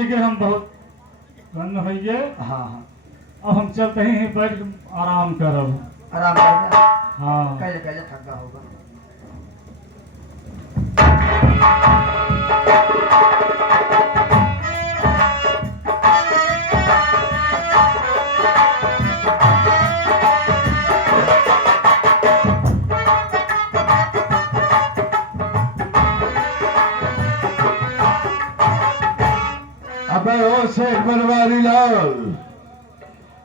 P के हम बहुत गंद हो गए। हाँ हाँ अब हम चलते ही बैठ के आराम करब। आराम करना। हाँ कैसे कैसे थका होगा। अबे ओ शेख बनवारी लाल,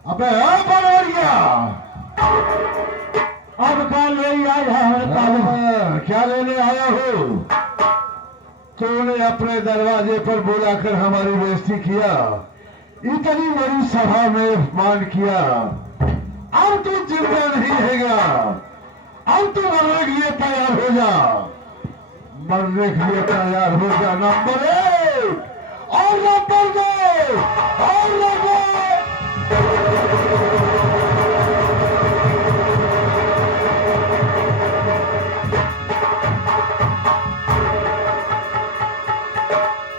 अबे ओ बनवारिया, अब कल ले आया है। क्या लेने आया हो? तूने अपने दरवाजे पर बुलाकर हमारी बेइज्जती किया, इतनी बड़ी सभा में अपमान किया। अब तू जिंदा नहीं रहेगा। अब तू मरने के लिए तैयार हो जा, मरने के लिए तैयार हो जा। नंबर 1 और नंबर 2 और नंबर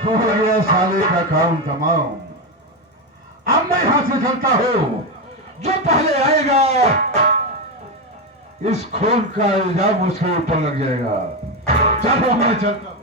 हो गया साले का काम तमाम। अब मैं यहां से चलता हूं। जो पहले आएगा इस खून का इल्जाम उसके ऊपर लग जाएगा। चलो मैं चलता हूं।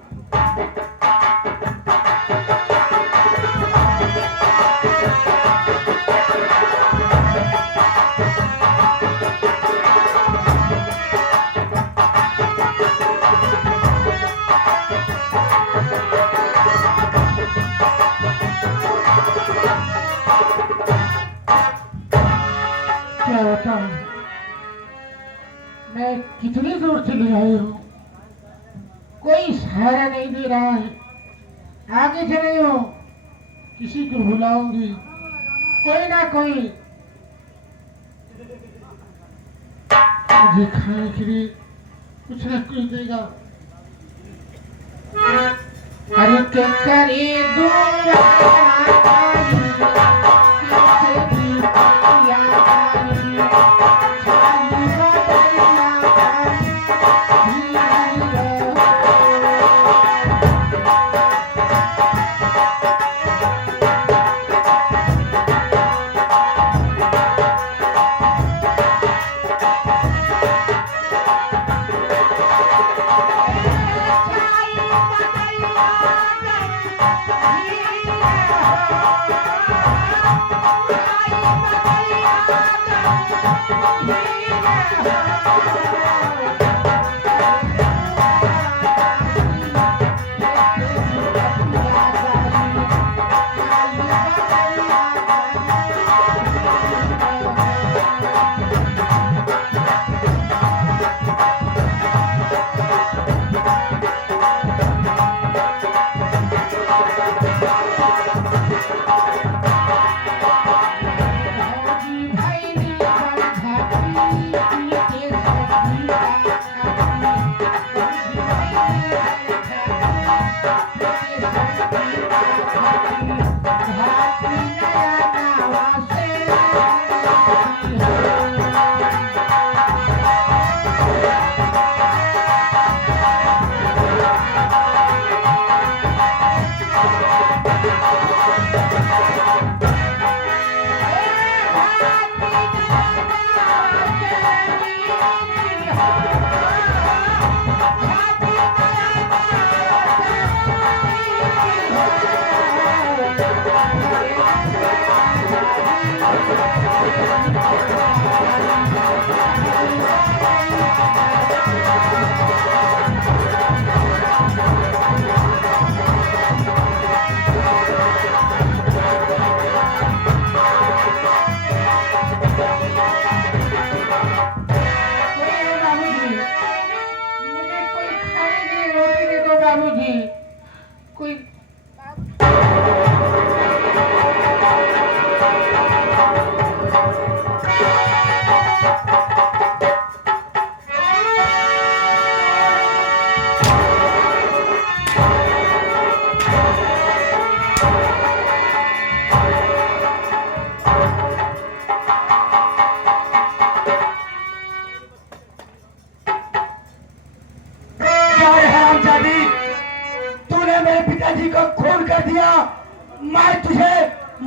क्या बताऊं, मैं कितनी दूर चली आई हूँ, कोई सहारा नहीं दे रहा है। आगे चले हो किसी को बुलाऊंगी, कोई ना कोई मुझे खाने के लिए कुछ ना कुछ देगा। अरे क्या करे दूंगा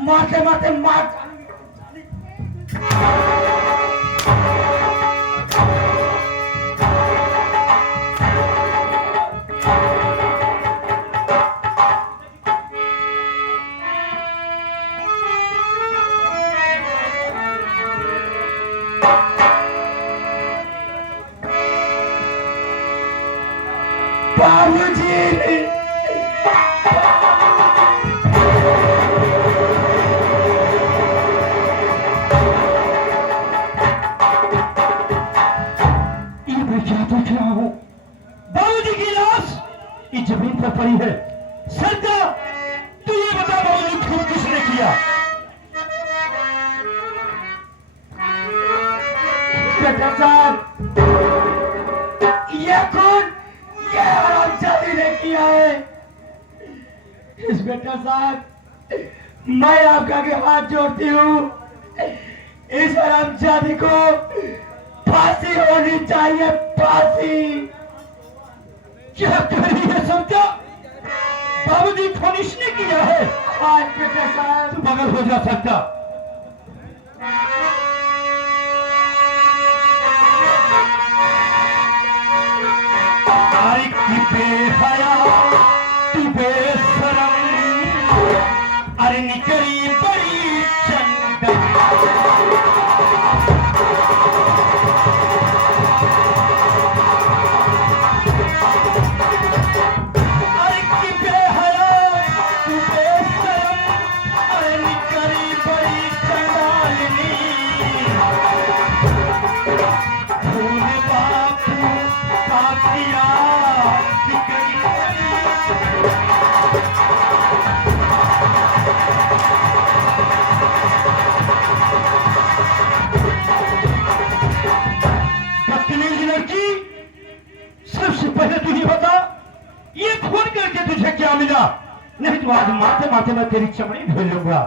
मारते मारते मार बाबूजी बाबूजी की लाश इस जमीन पर पड़ी है। सरदा, तू ये बता बाबूजी खून किसने किया? बेटा साहब, ये खून ये हरामजादी ने किया है। इस बेटा साहब, मैं आपका के हाथ जोड़ती हूँ, इस हरामजादी को फांसी होनी चाहिए, फांसी। क्या कह रही है सरदा? बाबूजी खून इसने किया है। आज बेटा साहब, तू मगर हो जा सरदा। की बेहया तू बेशरम, अरे निकली बड़ी चंदन। अरे की बेहया तू बेशरम, अरे निकली बड़ी चंडालिनी। भोले बापू का किया लड़की। सबसे पहले तू ये बता, ये खून करके तुझे क्या मिला? नहीं तो आज मारते मारते मैं तेरी चमड़ी ढूंढ लूंगा।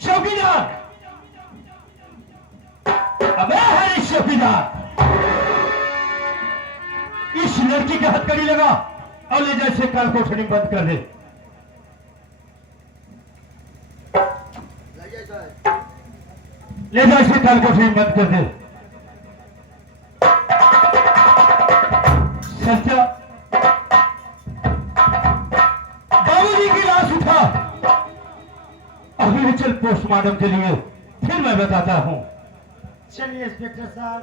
चौकीदार, अबे है चौकीदार, इस लड़की का हथकड़ी लगा और ले जा इसे काल कोठरी बंद कर दे। ले जा इसे काल कोठरी बंद कर दे। सच्चा बाबूजी की लाश उठा, अभी चल पोस्टमार्टम के लिए, फिर मैं बताता हूं। चलिए इंस्पेक्टर साहब।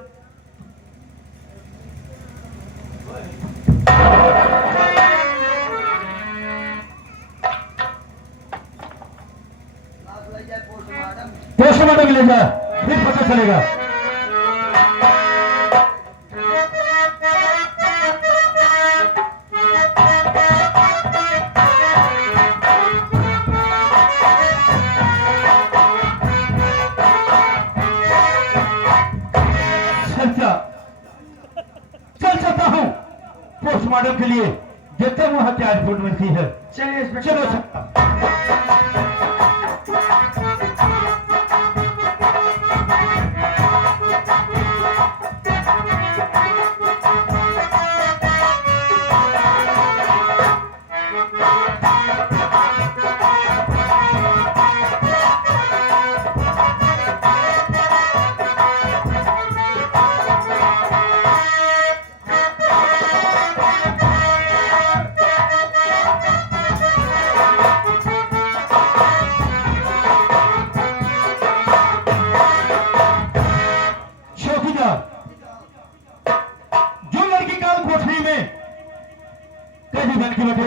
पोस्टमार्टम ले जा, फिर पता चलेगा। चल सकता हूं पोस्टमार्टम के लिए, देखता हूं वहां क्या रिपोर्ट मिलती है। चलिए चलो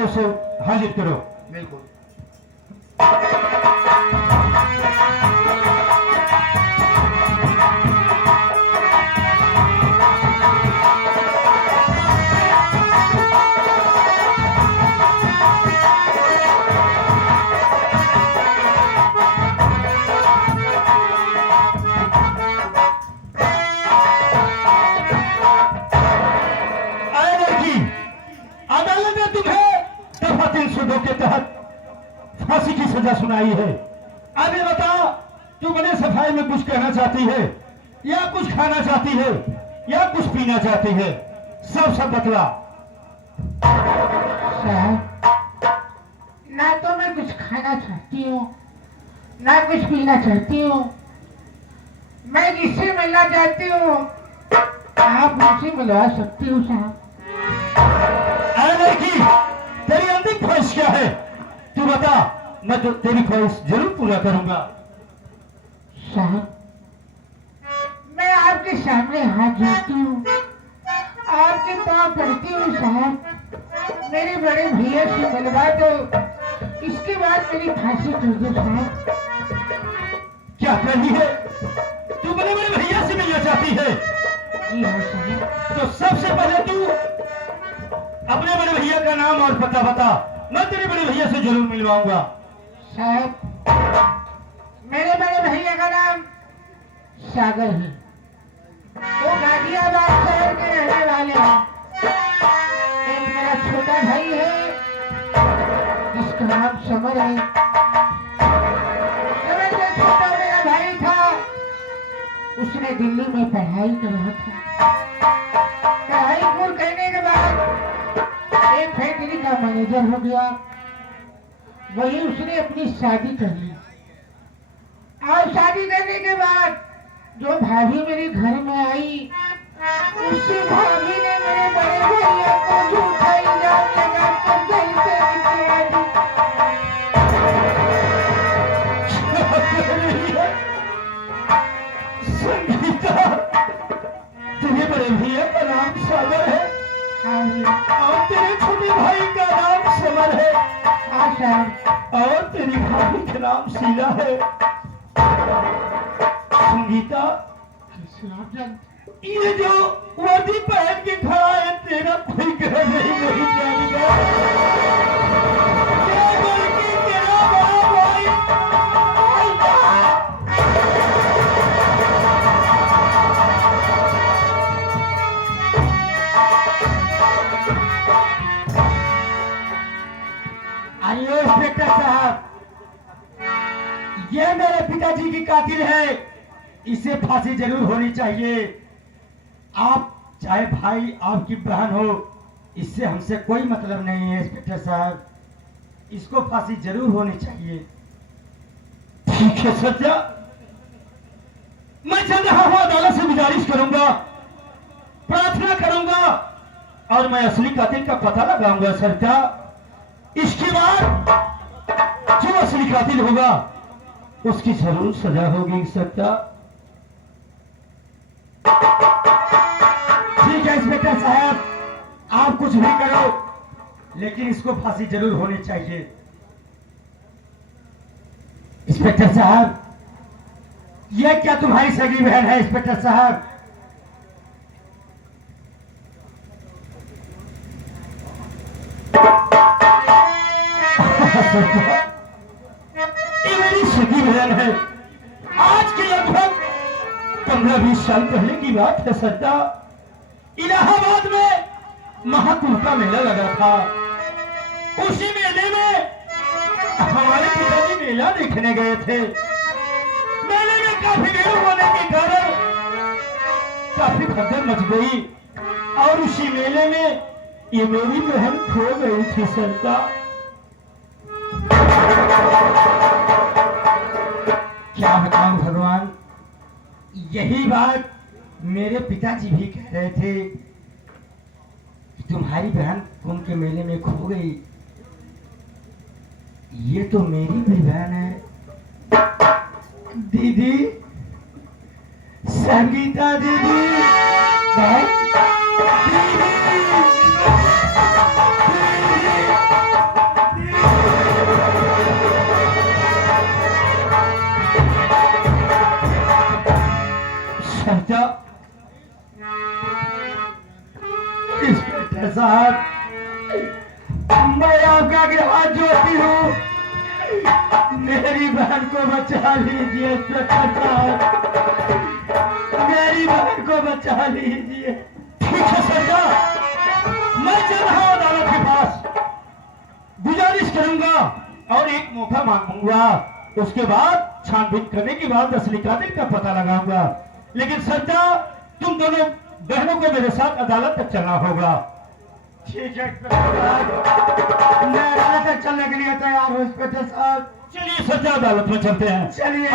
उसे हाजिर करो। बिल्कुल। आए लड़की, अदालत ने तुम्हें दफा 302 के तहत फांसी की सजा सुनाई है। अब ये बता, तू बड़े सफाई में कुछ कहना चाहती है, या कुछ खाना चाहती है, या कुछ पीना चाहती है? सब बतला। साहब, ना तो मैं कुछ खाना चाहती हूँ, ना कुछ पीना चाहती हूँ। मैं जिससे मिलना चाहती हूँ आप मुझसे मिलवा सकती हो साहब। अरे लड़की, तेरी अंतिम ख्वाहिश क्या है? तू बता, मैं तो तेरी ख्वाहिश जरूर पूरा करूंगा। साहब, मैं आपके सामने हाथ जोड़ती हूँ, आपके पाँव पड़ती हूँ साहब। मेरे बड़े भैया से मिलवा दो, इसके बाद मेरी फांसी कर दो साहब। क्या कर रही है? तू बड़े बड़े भैया से मिलना चाहती है? जी हाँ साहब। तो सबसे पहले तू अपने बड़े भैया का नाम और पता बता, मैं तेरे बड़े भैया से जरूर मिलवाऊंगा। साहब, मेरे बड़े भैया का नाम सागर है। वो गाजियाबाद शहर के रहने वाले हैं। एक मेरा छोटा भाई है जिसका नाम समर है। समर जो छोटा मेरा भाई था, उसने दिल्ली में पढ़ाई करा था। पढ़ाई पूरी करने के बाद एक फैक्ट्री का मैनेजर हो गया। वही उसने अपनी शादी कर ली, और शादी करने के बाद जो भाभी मेरे घर में आई, उसी भाभी ने मेरे बड़े भैया को झूठा इल्जाम लगाकर घर से निकलवा दी। संगीता, तेरे बड़े भैया का नाम सागर है हाँ जी, और तेरे छोटे भाई का नाम समर है हाँ साहब। और तेरी भाभी का नाम शीला है। संगीता, ये जो वर्दी पहन के खड़ा है, तेरा कोई घर नहीं जानेगा। ये लड़की तेरा बड़ा भाई। आइए इंस्पेक्टर साहब, ये मेरे पिताजी की कातिल है, इसे फांसी जरूर होनी चाहिए। आप चाहे भाई आपकी बहन हो, इससे हमसे कोई मतलब नहीं है इंस्पेक्टर साहब, इसको फांसी जरूर होनी चाहिए। ठीक है सत्या, मैं चल रहा हूं, अदालत से गुजारिश करूंगा, प्रार्थना करूंगा, और मैं असली कातिल का पता लगाऊंगा सत्या। इसके बाद जो असली कातिल होगा उसकी जरूर सजा होगी सत्या। ठीक है इंस्पेक्टर साहब, आप कुछ भी करो, लेकिन इसको फांसी जरूर होनी चाहिए। इंस्पेक्टर साहब, यह क्या तुम्हारी सगी बहन है इंस्पेक्टर साहब? ये मेरी सगी बहन है। आज के लगभग 15-20 साल पहले की बात है सत्या। इलाहाबाद में महाकुंभ का मेला लगा था। उसी मेले में हमारे पिताजी मेला देखने गए थे। मेले में काफी भीड़ होने के कारण काफी भगदड़ मच गई, और उसी मेले में ये मेरी बहन खो गई थी सत्या। क्या बताऊं भगवान, यही बात मेरे पिताजी भी कह रहे थे कि तुम्हारी बहन कुंभ के मेले में खो गई। ये तो मेरी भी बहन है। दीदी, संगीता दीदी, दीदी, दीदी। इंस्पेक्टर साहब, मैं आपका आगे हाथ जोड़ती हूँ, मेरी बहन को बचा लीजिए इंस्पेक्टर साहब, मेरी बहन को बचा लीजिए। ठीक है सरकार, मैं चल रहा हूं अदालत के पास, गुजारिश करूंगा और एक मौका मांगूंगा। उसके बाद छानबीन करने के बाद असली कातिल का पता लगाऊंगा। लेकिन सरकार, तुम दोनों बहनों को मेरे साथ अदालत तक चलना होगा। ठीक है इंस्पेक्टर साहब, मैं अदालत तक चलने के लिए तैयार हूँ इंस्पेक्टर साहब। चलिए सरकार, अदालत में चलते हैं। चलिए।